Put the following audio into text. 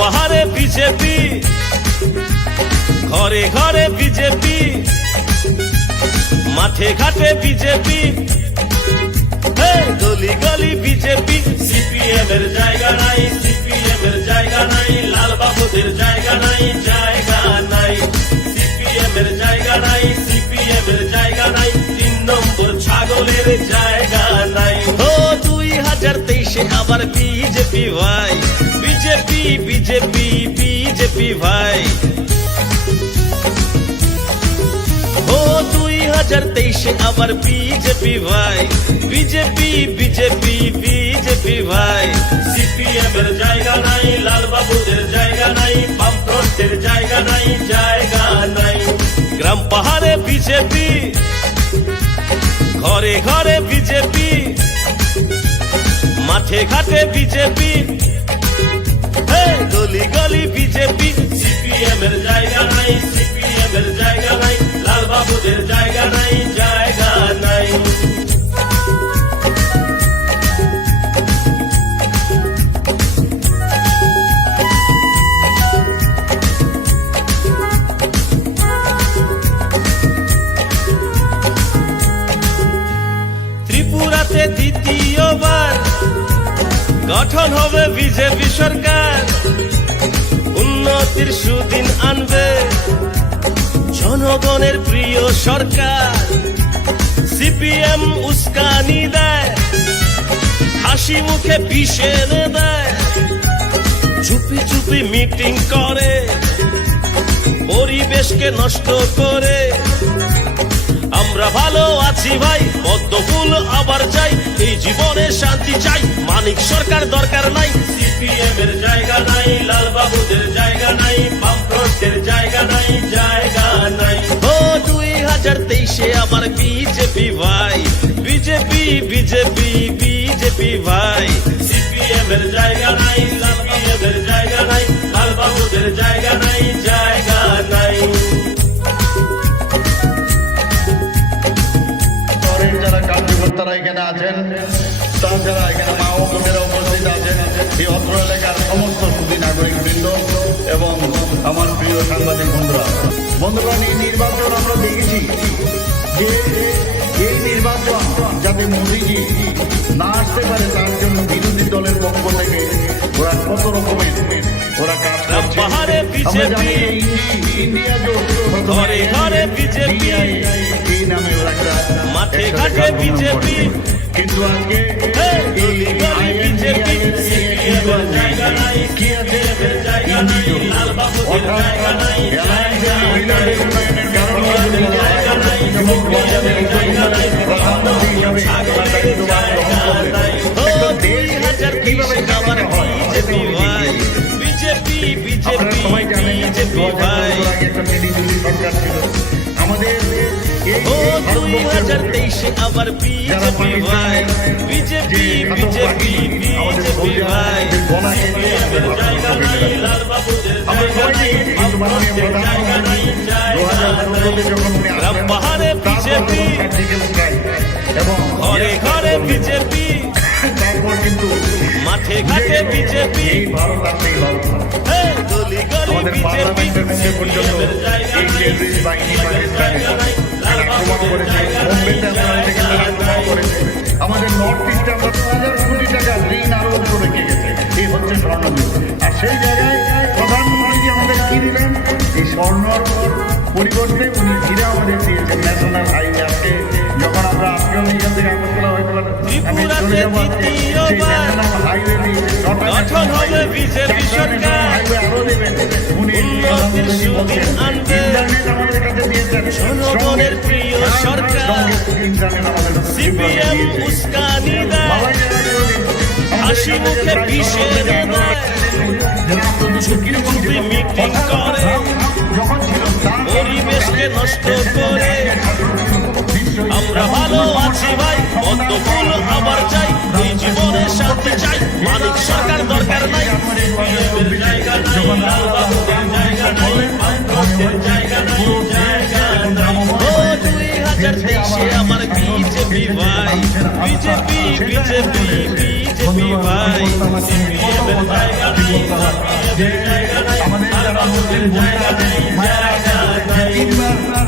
BJP. ঘরে ঘরে BJP. মাঠে ঘাটে বিজেপি। গলি গলি বিজেপি। সিপিএম এর জায়গা নাই সিপিএম এর জায়গা নাই লাল বাবুদের জায়গা নাই জায়গা নাই। সিপিএম এর জায়গা নাই সিপিএম এর জায়গা নাই, তিন নম্বর ছাগলের জায়গা নাই। ও দুই হাজার তেইশে আবার বিজেপি ভাই। বিজেপি বিজেপি ভাই। ও দুই হাজার তেইশে আবার বিজেপি ভাই। বিজেপি বিজেপি বিজেপি ভাই। সিপিএম এর জায়গা নাই লাল বাবুদের জায়গা নাই, বামফ্রন্টের জায়গা নাই জায়গা নাই। গ্রাম পাহাড়ে বিজেপি, ঘরে ঘরে বিজেপি, মাঠে ঘাটে বিজেপি। গলি গলি বিজেপি সিপিএম এর জায়গা নাই সিপিএম এর জায়গা নাই, লাল বাবুদের জায়গা নাই জায়গা নাই। ত্রিপুরাতে দ্বিতীয়বার গঠন হবে বিজেপি সরকার। উন্নতির সুদিন আনবে জনগণের প্রিয় সরকার। সিপিএম উস্কানি দেয়, হাসি মুখে বিষে দেয়। চুপি চুপি মিটিং করে, পরিবেশকে নষ্ট করে। আমরা ভালো আছি ভাই পদ্মফুল সরকার দরকার নাই। সিপিএম এর জায়গা নাই লাল বাবুদের জায়গা নাই বামফ্রন্টের জায়গা নাই জায়গা নাই। ও দুই হাজার তেইশে আবার বিজেপি ভাই। বিজেপি বিজেপি বিজেপি ভাই। সিপিএম এর জায়গা নাই লাল বাবুদের জায়গা নাই লাল বাবুদের জায়গা নাই জায়গা নাই। যারা কার্যকর্তারা এখানে আছেন। তাছাড়া এখানে মা ও বোনেরা উপস্থিত আছেন এই অত্র এলাকার সমস্ত সুদী নাগরিক বৃন্দ এবং আমার প্রিয় সাংবাদিক বন্ধুরা বন্ধুগণ এই নির্বাচন আমরা দেখেছি যে এই নির্বাচন যাতে মোদীজি না আসতে পারে তার জন্য বিরোধী দলের পক্ষ থেকে ওরা কত রকমের ওরা কাজ করছে ইন্ডিয়া জোট ঘরে বিজেপি নামে ওরা মাঠে ঘাটে বিজেপি করছে। কিন্তু আজকে এই এই গলি গলি বিজেপি সিপিএম এর জায়গা নাই কি আছে এর জায়গা নাই লাল বাবুদের জায়গা নাই অ্যালায়েন্সের মহিলাদের উন্নয়নের কারণে যদি বলা হয়, যেমন মহিলাদের উন্নয়নে প্রধানমন্ত্রী হিসাবে তার দায়িত্বভার গ্রহণ করলেন। ও একটা দুই দেশ হাজার কিভাবে তেইশে আবার চালানো হয়, বিজেপি সেটাও ভাই দেখিয়ে বিজেপি আপনারা বিজেপি সবাই জানেন বিজেপি দু হাজার ভাই দুই হাজার তেইশে আবার বিজেপি মাঠে ঘাটে বিজেপি। গলি গলি বিজেপি পর্যন্ত তারা আক্রমণ করেছে বোম্বেতে আপনারা দেখেছেন আক্রমণ করেছে। আমাদের নর্থ ইস্টে আমরা হাজার কোটি টাকা ঋণ আরোপ করে রেখে গেছে এই হচ্ছে স্বর্ণদ্বীপ আর সেই জায়গায় প্রধানমন্ত্রী আমাদের কি দিলেন? এই স্বর্ণর পরিবর্তে উনি ধীরে আমাদের দিয়েছেন ন্যাশনাল হাইওয়ে আজকে যখন আমরা আজকেও এখান থেকে আগরতলা হয়তো আমি চলে যাব আজকে সেই ন্যাশনাল হাইওয়ে সরকার। হাইওয়ে আরও দেবেন। উনি। ইন্টারনেট আমাদের জনগণের প্রিয় সরকার। সিপিএম উস্কানি দেয় হাসি মুখে প্রায় বিষে সবাই দেয় যারা আপনাদের কীরকম ছিল? চুপি মিটিং করে পরিবেশকে নষ্ট করে আমরা ভালো আছি ভাই পদ্মফুল চাই, এই জীবনে শান্তি চাই মানিক সরকার দরকার নাই জায়গা নাই হাজার তেইশে আমার বিজেপি ভাই। বিজেপি বিজেপি বিজেপি ভাই। আমাদের যারা মুসলিম ভাইরা যারা